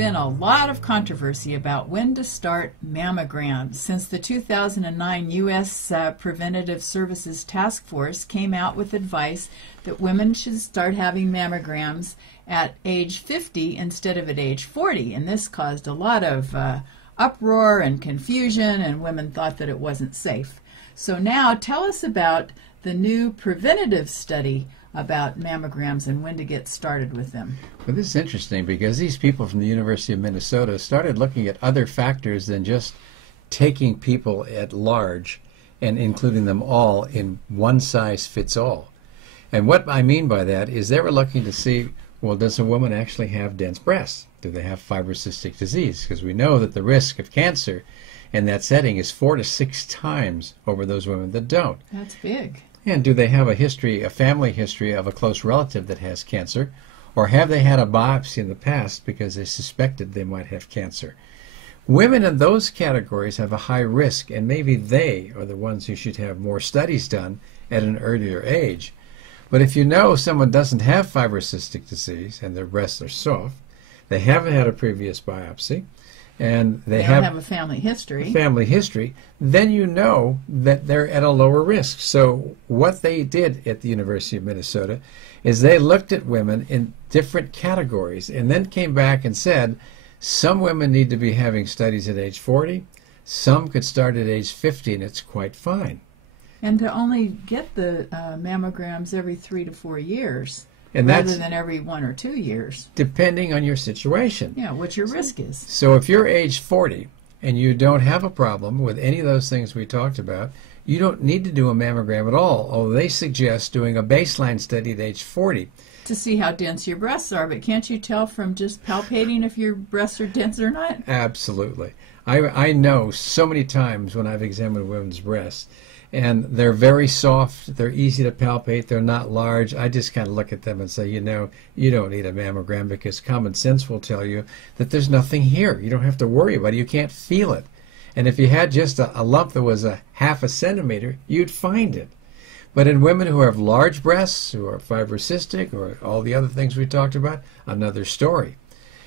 been a lot of controversy about when to start mammograms since the 2009 U.S. Preventative Services Task Force came out with advice that women should start having mammograms at age 50 instead of at age 40. And this caused a lot of uproar and confusion, and women thought that it wasn't safe. So now tell us about the new preventative study about mammograms and when to get started with them. Well, this is interesting because these people from the University of Minnesota started looking at other factors than just taking people at large and including them all in one size fits all. And what I mean by that is they were looking to see, well, does a woman actually have dense breasts? Do they have fibrocystic disease? Because we know that the risk of cancer in that setting is 4 to 6 times over those women that don't. That's big. And do they have a history, a family history of a close relative that has cancer? Or have they had a biopsy in the past because they suspected they might have cancer? Women in those categories have a high risk, and maybe they are the ones who should have more studies done at an earlier age. But if you know someone doesn't have fibrocystic disease and their breasts are soft, they haven't had a previous biopsy, and they don't have a family history, then you know that they're at a lower risk. So what they did at the University of Minnesota is they looked at women in different categories and then came back and said some women need to be having studies at age 40, some could start at age 50, and it's quite fine. And to only get the mammograms every 3 to 4 years. And rather than every 1 or 2 years. Depending on your situation. Yeah, what your risk is. So if you're age 40 and you don't have a problem with any of those things we talked about, you don't need to do a mammogram at all, although they suggest doing a baseline study at age 40. To see how dense your breasts are, but can't you tell from just palpating if your breasts are dense or not? Absolutely. I know so many times when I've examined women's breasts, and they're very soft, they're easy to palpate, they're not large. I just kind of look at them and say, you know, you don't need a mammogram because common sense will tell you that there's nothing here. You don't have to worry about it. You can't feel it. And if you had just a lump that was a half a centimeter, you'd find it. But in women who have large breasts, who are fibrocystic, or all the other things we talked about, another story.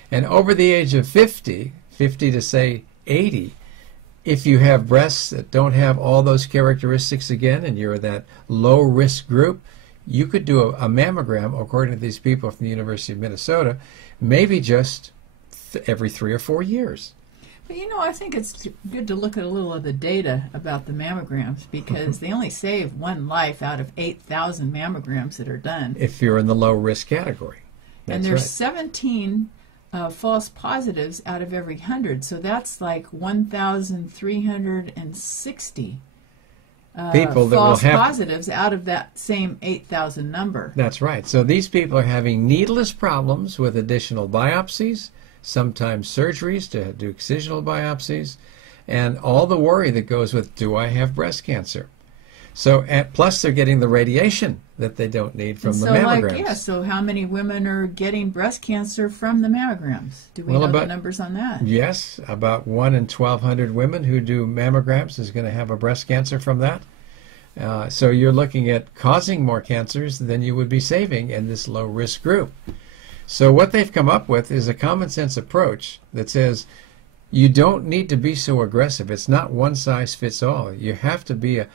And over the age of 50 to say 80, if you have breasts that don't have all those characteristics again, and you're that low-risk group, you could do a mammogram, according to these people from the University of Minnesota, maybe just every 3 or 4 years. But you know, I think it's good to look at a little of the data about the mammograms because they only save 1 life out of 8,000 mammograms that are done. If you're in the low-risk category. That's and there's right. 17 false positives out of every 100, so that's like 1,360 people that false will have positives out of that same 8,000 number. That's right. So these people are having needless problems with additional biopsies, sometimes surgeries to do excisional biopsies, and all the worry that goes with, do I have breast cancer? So, plus they're getting the radiation that they don't need from the mammograms. So how many women are getting breast cancer from the mammograms? Do we know the numbers on that? Yes, about 1 in 1,200 women who do mammograms is going to have a breast cancer from that. So you're looking at causing more cancers than you would be saving in this low-risk group. So what they've come up with is a common-sense approach that says, you don't need to be so aggressive. It's not one size fits all. You have to be a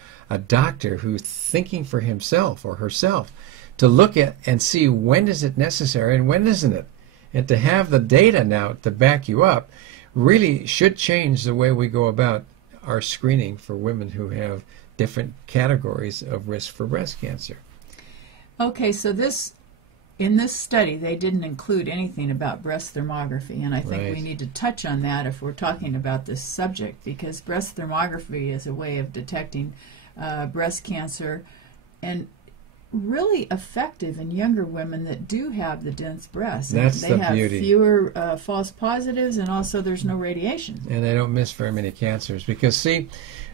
doctor who's thinking for himself or herself to look at and see when is it necessary and when isn't it. And to have the data now to back you up really should change the way we go about our screening for women who have different categories of risk for breast cancer. Okay, so in this study, they didn't include anything about breast thermography, and I think we need to touch on that if we're talking about this subject, because breast thermography is a way of detecting breast cancer and really effective in younger women that do have the dense breasts. That's they the beauty. Have fewer false positives, and also there's no radiation. And they don't miss very many cancers because, see,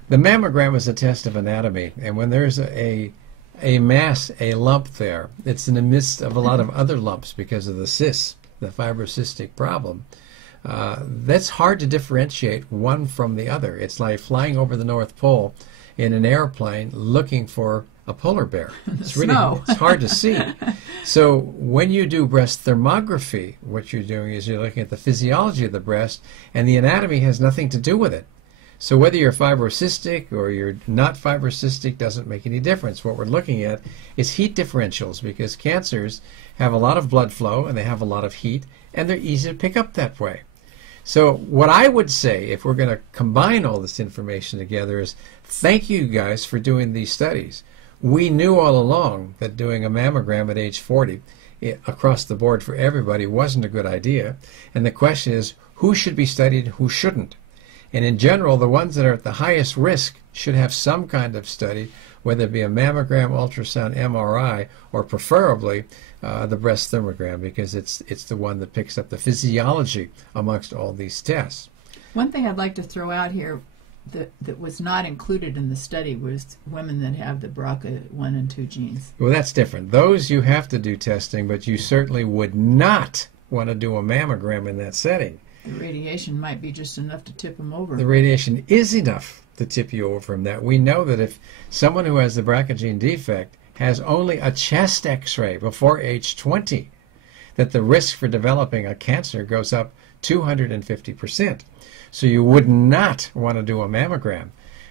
the mammogram is a test of anatomy, and when there's a mass, a lump there, it's in the midst of a lot of other lumps because of the cysts, the fibrocystic problem. That's hard to differentiate one from the other. It's like flying over the North Pole in an airplane looking for a polar bear. It's Snow. it's hard to see. So when you do breast thermography, what you're doing is you're looking at the physiology of the breast, and the anatomy has nothing to do with it. So whether you're fibrocystic or you're not fibrocystic doesn't make any difference. What we're looking at is heat differentials, because cancers have a lot of blood flow and they have a lot of heat, and they're easy to pick up that way. So what I would say, if we're going to combine all this information together, is thank you guys for doing these studies. We knew all along that doing a mammogram at age 40 across the board for everybody wasn't a good idea. And the question is, who should be studied, who shouldn't? And in general, the ones that are at the highest risk should have some kind of study, whether it be a mammogram, ultrasound, MRI, or preferably the breast thermogram, because it's the one that picks up the physiology amongst all these tests. One thing I'd like to throw out here that was not included in the study was women that have the BRCA1 and 2 genes. Well, that's different. Those you have to do testing, but you certainly would not want to do a mammogram in that setting. The radiation might be just enough to tip them over. The radiation is enough to tip you over from that. We know that if someone who has the BRCA gene defect has only a chest x-ray before age 20, that the risk for developing a cancer goes up 250%. So you would not want to do a mammogram.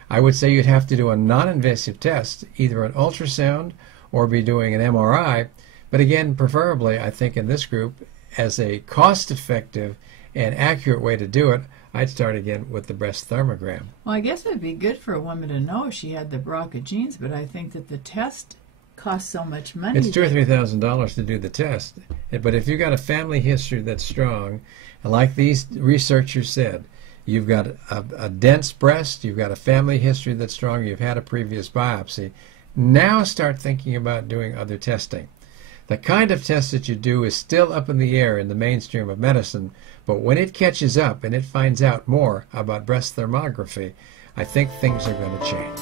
I would say you'd have to do a non-invasive test, either an ultrasound or be doing an MRI. But again, preferably, I think in this group, as a cost-effective and accurate way to do it, I'd start again with the breast thermogram. Well, I guess it'd be good for a woman to know if she had the BRCA genes, but I think that the test costs so much money. It's $2,000 or $3,000 to do the test. But if you've got a family history that's strong, and like these researchers said, you've got a dense breast, you've got a family history that's strong, you've had a previous biopsy, now start thinking about doing other testing. The kind of test that you do is still up in the air in the mainstream of medicine, but when it catches up and it finds out more about breast thermography, I think things are going to change.